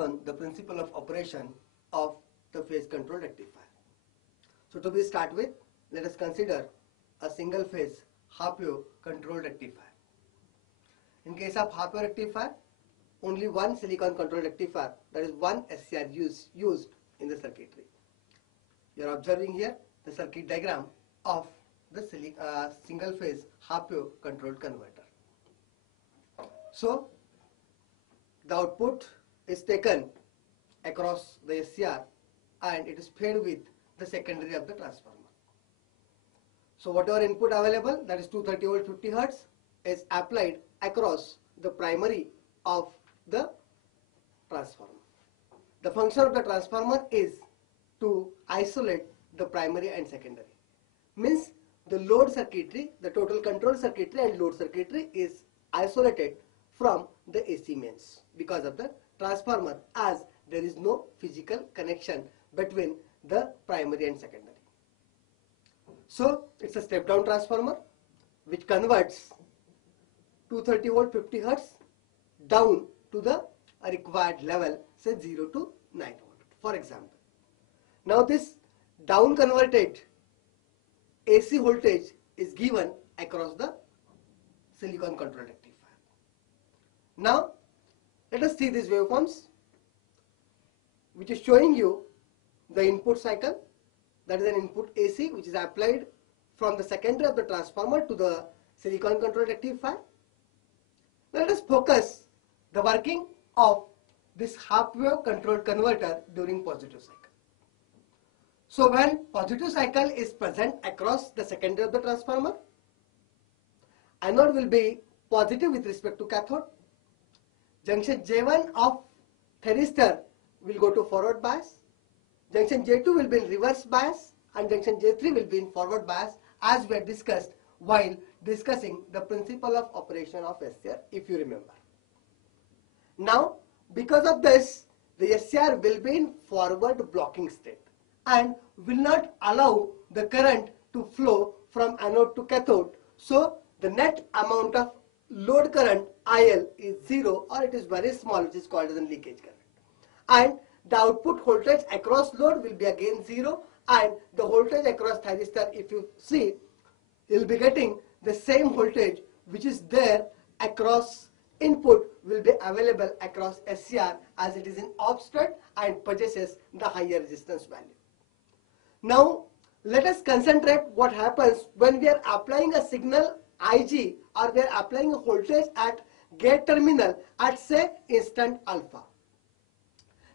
down the principle of operation of the phase control rectifier. So to be start with, let us consider a single phase half-wave control rectifier. In case of half-wave rectifier, only one silicon control rectifier, that is one SCR used in the circuitry. You are observing here the circuit diagram of the single phase half-wave controlled converter. So the output is taken across the SCR and it is fed with the secondary of the transformer. So whatever input available, that is 230 volt 50 hertz, is applied across the primary of the transformer. The function of the transformer is to isolate the primary and secondary. Means the load circuitry, the total control circuitry and load circuitry is isolated from the AC mains because of the transformer, as there is no physical connection between the primary and secondary. So it's a step down transformer which converts 230 volt 50 hertz down to the required level, say 0 to 9 volt, for example. Now this down converted AC voltage is given across the silicon control rectifier. Now let us see these waveforms, which is showing you the input cycle, that is an input AC which is applied from the secondary of the transformer to the silicon control rectifier. Let us focus the working of this half-wave controlled converter during positive cycle. So when positive cycle is present across the secondary of the transformer, anode will be positive with respect to cathode. Junction J1 of thyristor will go to forward bias. Junction J2 will be in reverse bias and junction J3 will be in forward bias, as we had discussed while discussing the principle of operation of SCR, if you remember. Now because of this, the SCR will be in forward blocking state and will not allow the current to flow from anode to cathode. So the net amount of load current IL is 0, or it is very small, which is called as a leakage current. And the output voltage across load will be again 0, and the voltage across thyristor, if you see, you will be getting the same voltage which is there across input will be available across SCR, as it is in offset and possesses the higher resistance value. Now let us concentrate what happens when we are applying a signal Ig, or we are applying a voltage at gate terminal at say instant alpha.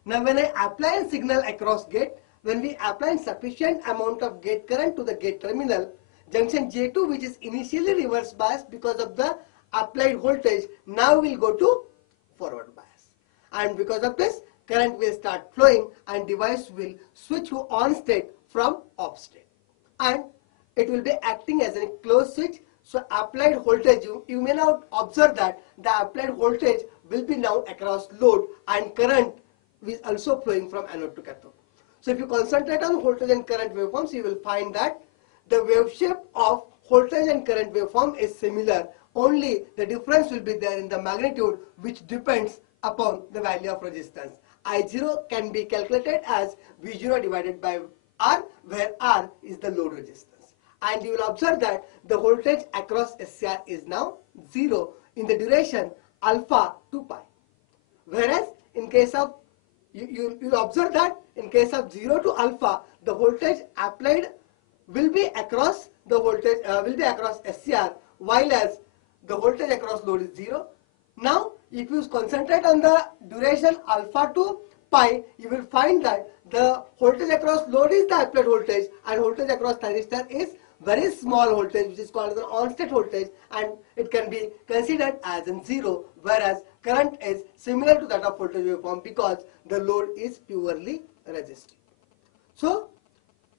Now when I apply a signal across gate, when we apply sufficient amount of gate current to the gate terminal, junction J2, which is initially reverse bias because of the applied voltage, now will go to forward bias, and because of this, current will start flowing and device will switch to on state from off state, and it will be acting as a closed switch. So applied voltage, you may not observe that the applied voltage will be now across load, and current is also flowing from anode to cathode. So if you concentrate on voltage and current waveforms, you will find that the wave shape of voltage and current waveform is similar, only the difference will be there in the magnitude, which depends upon the value of resistance. I0 can be calculated as V0 divided by R, where R is the load resistance. And you will observe that the voltage across SCR is now 0 in the duration alpha to pi. Whereas in case of, you will observe that in case of 0 to alpha, the voltage applied will be across the voltage will be across SCR, while as the voltage across load is 0. Now if you concentrate on the duration alpha to pi, you will find that the voltage across load is the applied voltage, and voltage across thyristor is very small voltage, which is called as an on-state voltage, and it can be considered as in 0, whereas current is similar to that of voltage waveform because the load is purely resistive. So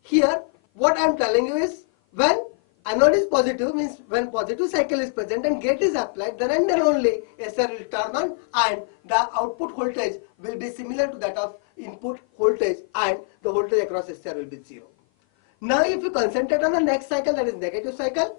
here what I am telling you is, when anode is positive, means when positive cycle is present and gate is applied, then and then only SR will turn on, and the output voltage will be similar to that of input voltage, and the voltage across SR will be 0. Now if you concentrate on the next cycle, that is negative cycle,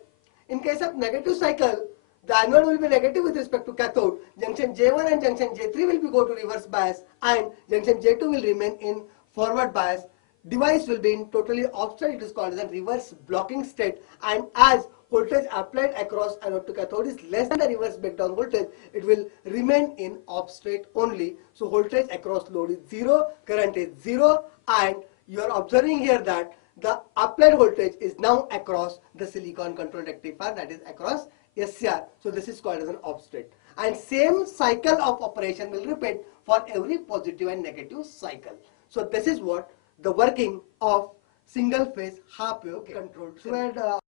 in case of negative cycle, the anode will be negative with respect to cathode. Junction J1 and junction J3 will be go to reverse bias, and junction J2 will remain in forward bias. Device will be in totally off state. It is called as a reverse blocking state, and as voltage applied across anode to cathode is less than the reverse breakdown voltage, it will remain in off state only. So voltage across load is 0, current is 0, and you are observing here that the applied voltage is now across the silicon controlled rectifier, that is across SCR. So this is called as an off state, and same cycle of operation will repeat for every positive and negative cycle. So this is what the working of single phase half wave controlled.